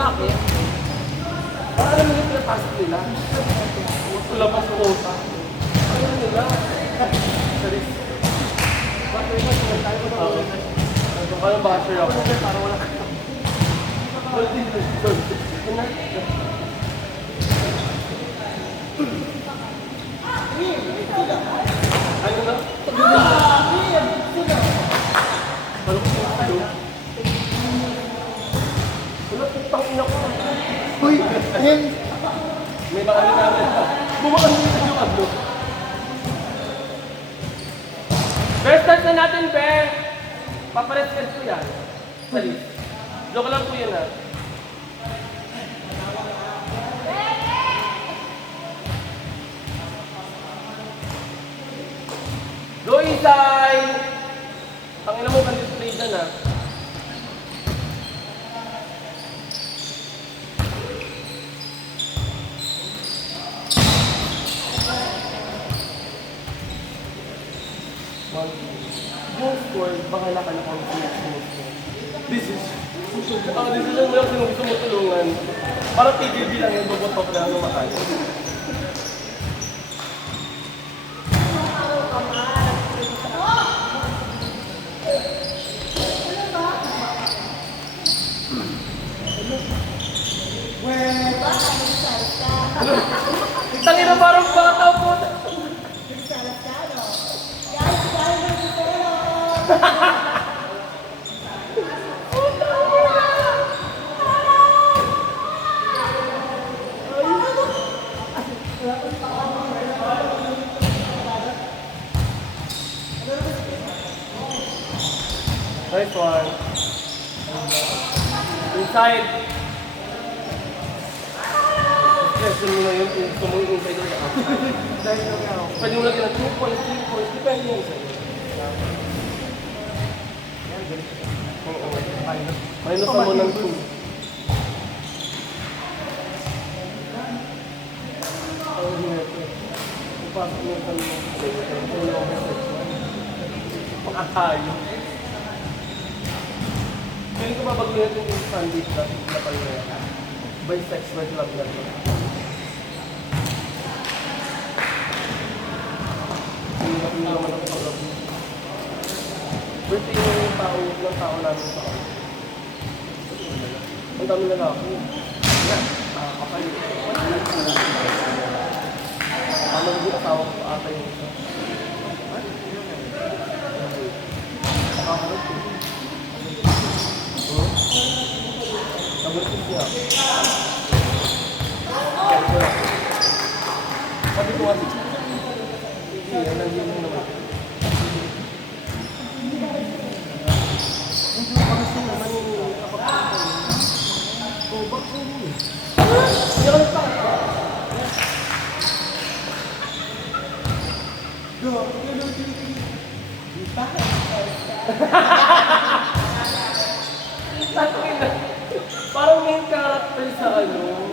Bakit? Para alam nila pinapasok nila. Wala pa sa kota. Ayaw nila. Sorry. Bakit ito? Sumay tayo ba na? Parang basher ako. Parang wala ka. Ano na? Ano ko siya ito? Wala putang ina ko. Uy! Ayun! May makamit namin. Bumakan dito yung ano. Best start na natin, Be! Papares-ed ko yan. Salis. Joke lang po yan, ha? Go inside! Ang ina mo kan display dyan, ha? Yung score, bahala ka na kung sinasumot ko. This is lang mo lang kung gusto mo tulungan. Parang TVB lang yung bubot pa na lumakay. Tangin na parang bata po. Nice one. Inside. Question mo na yun kung gusto mo yung inside o outside. Pwede mo lagyan ng 2 points, 3 points, depende yung sa'yo. Minus mo ng 2. Ang hirap eh. Ipasok mo yung makakayo. Feeling ko mabaguhin natin yung Sunday class na pala by sex by club na ito. Hindi naman ako pag-gabi. Birthday yung tao namin sa kanya. Ang dami na ako. Yan, nakakakalit. Ano yung asawa ko ata yung isa? Nakakalit ko. Nabuntis niya. Sabi ko kasi, yan lang yun naman. Hindi ko kasi naman yung kapag-kapag. Oh, bakit yun? Yan pa! Parang main character sa ano.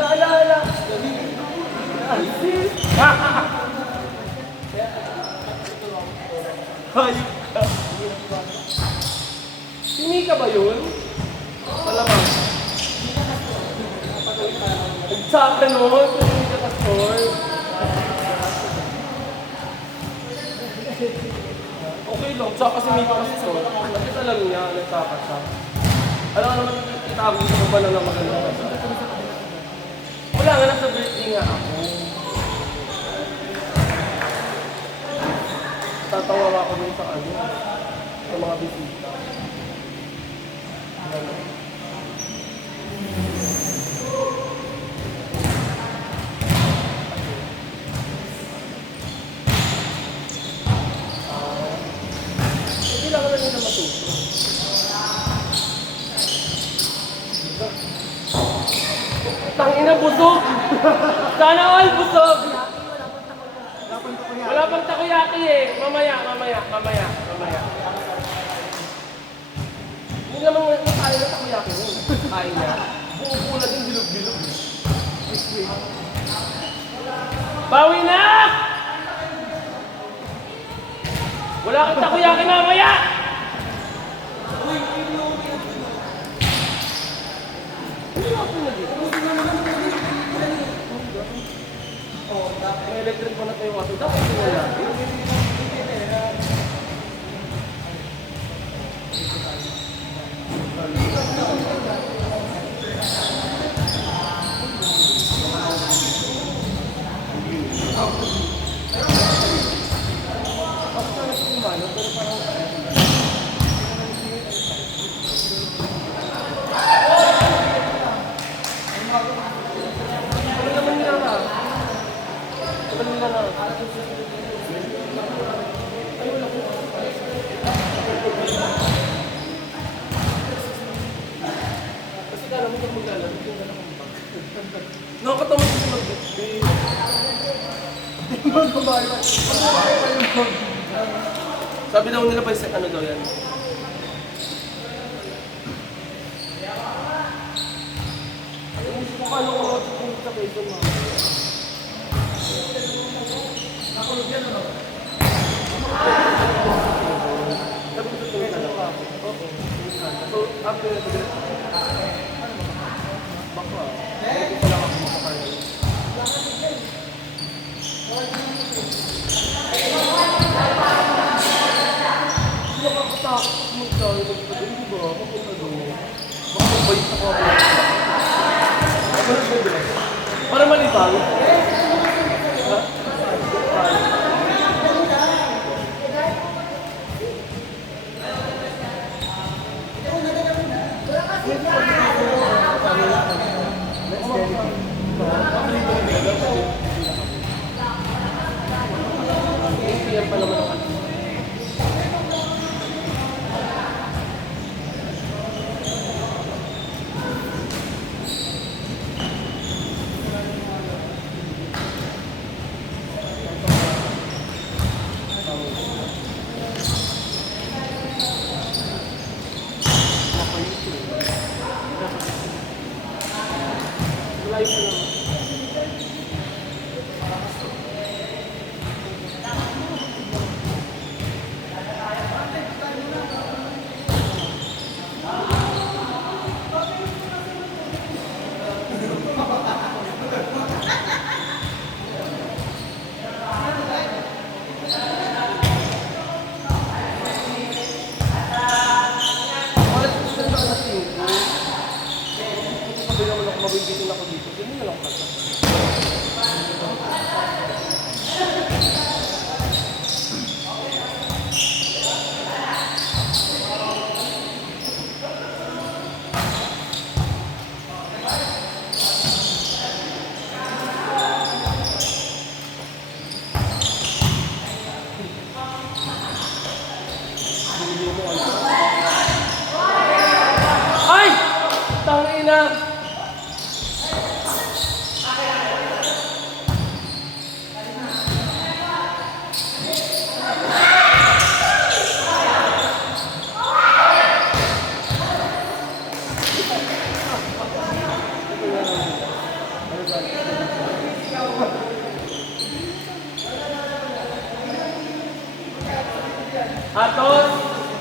Ala. Hayop ka. Sini ka ba yun? Malamang. Nagsaka nun, sini ka ka-store. Okay lang, tsaka si Mika ka-store. Kasi alam niya, nagsaka siya. Alam ka naman, itago ko ba na maganda ka siya? Wala nga, nasa birthday nga ako. Tatawa ako dun sa ano, sa mga bisita. Kailangan na nila matuto. Tangina, busog! Sana all busog! Wala pang takoyaki eh. Mamaya. Hindi naman tayo na kain niya. Buo na din bilog-bilog. Bawi na! Wala kang takoyaki mamaya! May electric pa na tayo wato. Dapat wala. Nakakatawa ko sa mag-big. Sabi daw nila pa yung ano daw yan. Paano ko sa peso mo? Nakulog yan o no? Sabi ko sa tuwid na lang. So, after the baka, hindi ko lang ako makakarnal. Hindi nakakatakot magdali magdali, di ba? Mapunta doon. Baka magbalik ako ako. Para malibang. Ha? Yan pa naman ako. Mabibitin ako dito. Hindi na lang kasa. Ay! Tangina!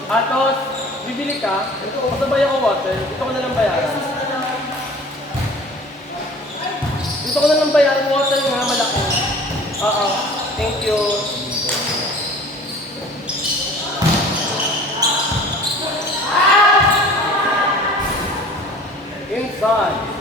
Atos, bibili ka, ito kasabay ako water, dito ko na lang bayaran. Dito ko na lang bayaran, water nga, malaki. Oo, thank you. Inside.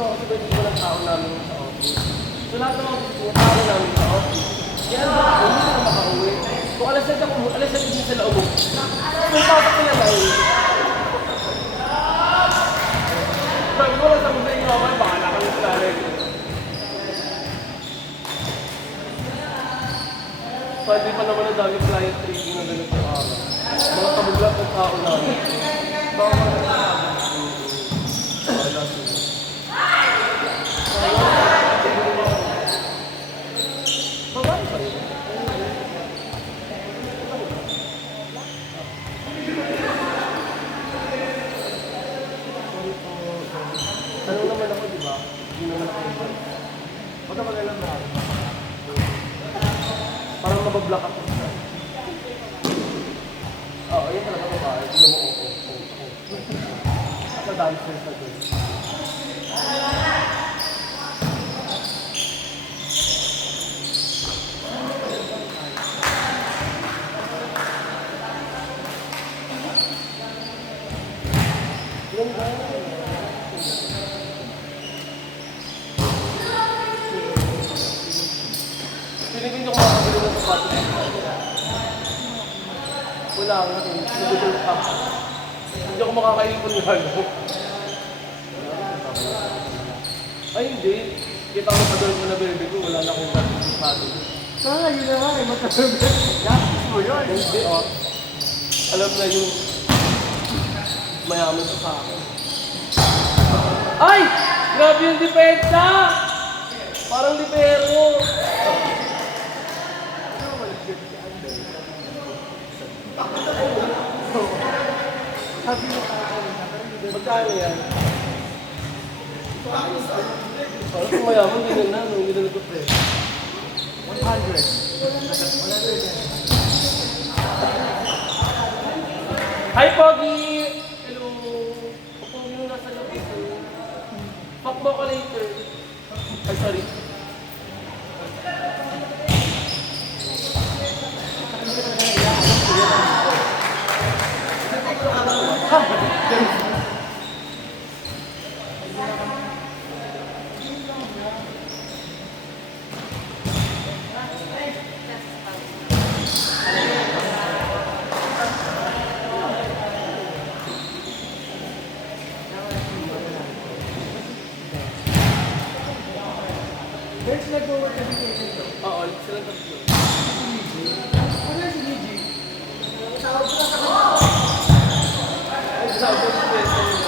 Kasi hindi ko lang tao namin sa office. So lahat ng mga tao namin sa office. Kaya hindi ko na makauwi. Kung alas 7 ako, alas 7 din sila umuk. Kung papak nila na uwi. Sabi ko lang sa mga inyo, bahala kami sa rin. Hindi pa naman ang dami client trading na ganito araw. Mga kamuglat ng tao namin. Baka mga nagsasabi. Wala sila. Babae pa rin. Tanong naman ako, di ba? Hindi naman ako iba. Huwag ka mag-alam na ako. Parang mabablock ako sa. Oo, yun talaga babae. Hindi mo at sa dancer sa doon. Pinigin ko makakabili ng sapatos. Wala ako natin. Nagdudul ka. Hindi ako makakaipon ng halo. Ay hindi. Kita ko sa doon mo na baby ko. Wala na akong sapatos. Yun na nga eh. Magkakaroon. Gastos mo yun. Hindi oh. Alam na yung mayaman sa akin. Ay! Grabe yung depensa! Parang libero! Sabi mo Magkano yan? Parang kung mayaman, hindi na na. Hindi na nagpa-press. 100. Hi, Pogi! Hello! Pogi nung nasa loob ito. Fuck mo ko later. Ay, sorry. There's nag-work education to. Oo, silang tatlo. Ano si Gigi? Ay, sabi ko sa pwesto nila.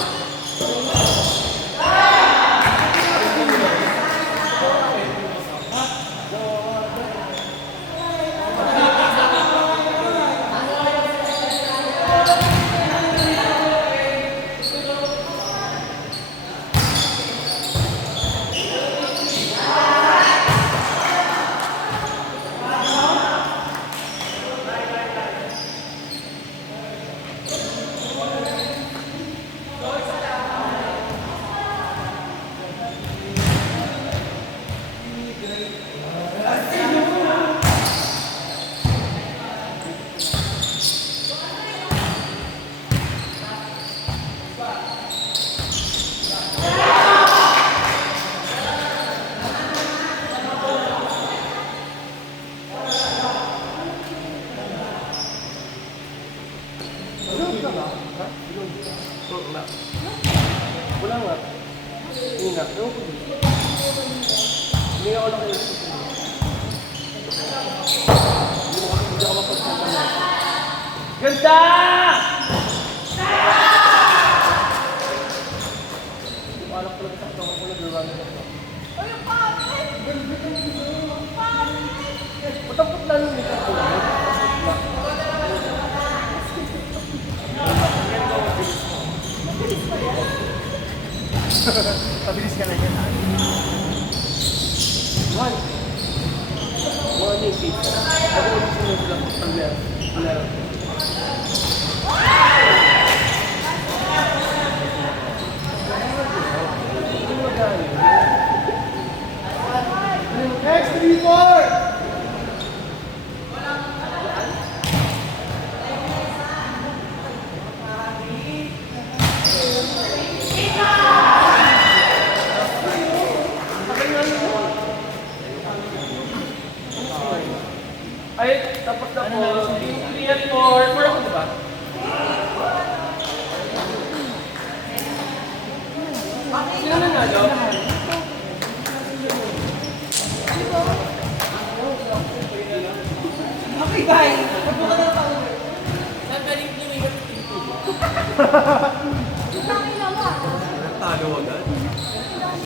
Wala nga. Hindi nga. Ewan ko din. Hindi ako lang kayo. Hindi ako mapagpunta na. Ganda! Hindi ko alam talaga sa katawan ko nag-run na ito. Ay, ang pangit! Ang pangit! Matapot lang yung nito ko. Pabilis ka na yan ha. One. Mga new kids. Ako ulit sinunod sila pag meron. Hindi mo dahil. Next, 3-4! Ay, tapos na po. 3 at 4. 4 ako, diba? Sino nanalo? Bye! Magbuka na lang ako. Saan galing lumipat yung pinto?